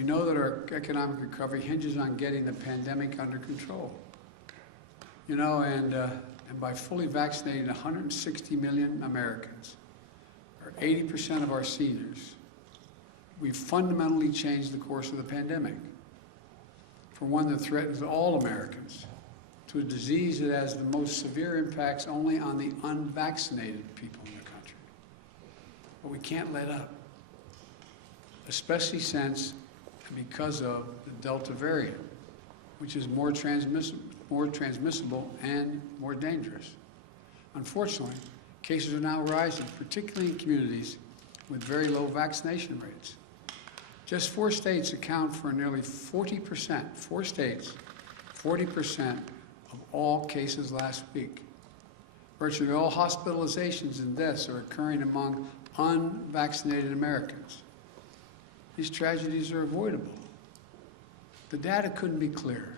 We know that our economic recovery hinges on getting the pandemic under control. You know, and by fully vaccinating 160 million Americans, or 80% of our seniors, we've fundamentally changed the course of the pandemic from one that threatens all Americans to a disease that has the most severe impacts only on the unvaccinated people in the country. But we can't let up, especially since and because of the Delta variant, which is more transmissible and more dangerous. Unfortunately, cases are now rising, particularly in communities with very low vaccination rates. Just 4 states account for nearly 40%, 4 states, 40% of all cases last week. Virtually all hospitalizations and deaths are occurring among unvaccinated Americans. These tragedies are avoidable. The data couldn't be clearer.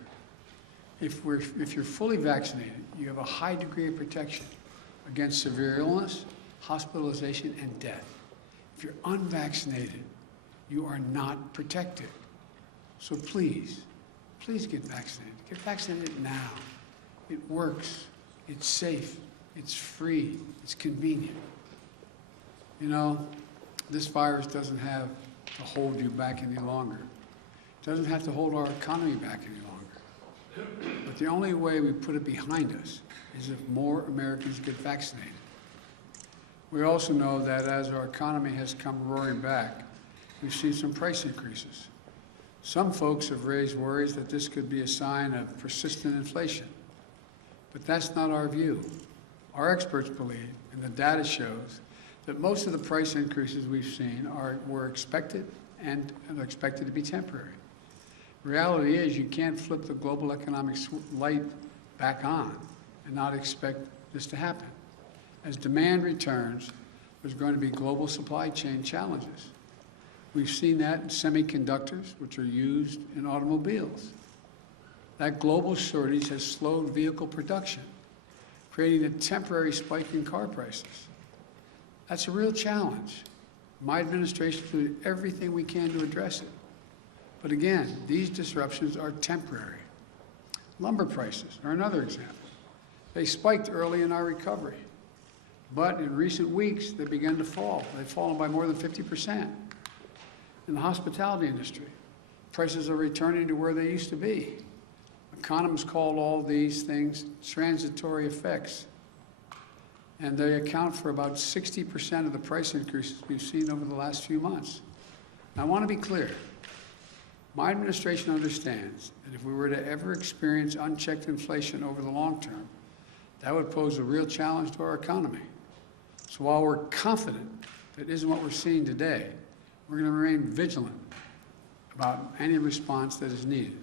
If you're fully vaccinated, you have a high degree of protection against severe illness, hospitalization, and death. If you're unvaccinated, you are not protected. So please, please get vaccinated. Get vaccinated now. It works, it's safe, it's free, it's convenient. You know, this virus doesn't have to hold you back any longer. It doesn't have to hold our economy back any longer. But the only way we put it behind us is if more Americans get vaccinated. We also know that as our economy has come roaring back, we've seen some price increases. Some folks have raised worries that this could be a sign of persistent inflation. But that's not our view. Our experts believe, and the data shows, that most of the price increases we've seen were expected and are expected to be temporary. The reality is you can't flip the global economic light back on and not expect this to happen. As demand returns, there's going to be global supply chain challenges. We've seen that in semiconductors, which are used in automobiles. That global shortage has slowed vehicle production, creating a temporary spike in car prices. That's a real challenge. My administration will do everything we can to address it. But again, these disruptions are temporary. Lumber prices are another example. They spiked early in our recovery, but in recent weeks, they began to fall. They've fallen by more than 50%. In the hospitality industry, prices are returning to where they used to be. Economists call all these things transitory effects, and they account for about 60% of the price increases we've seen over the last few months. Now, I want to be clear. My administration understands that if we were to ever experience unchecked inflation over the long term, that would pose a real challenge to our economy. So while we're confident that isn't what we're seeing today, we're going to remain vigilant about any response that is needed.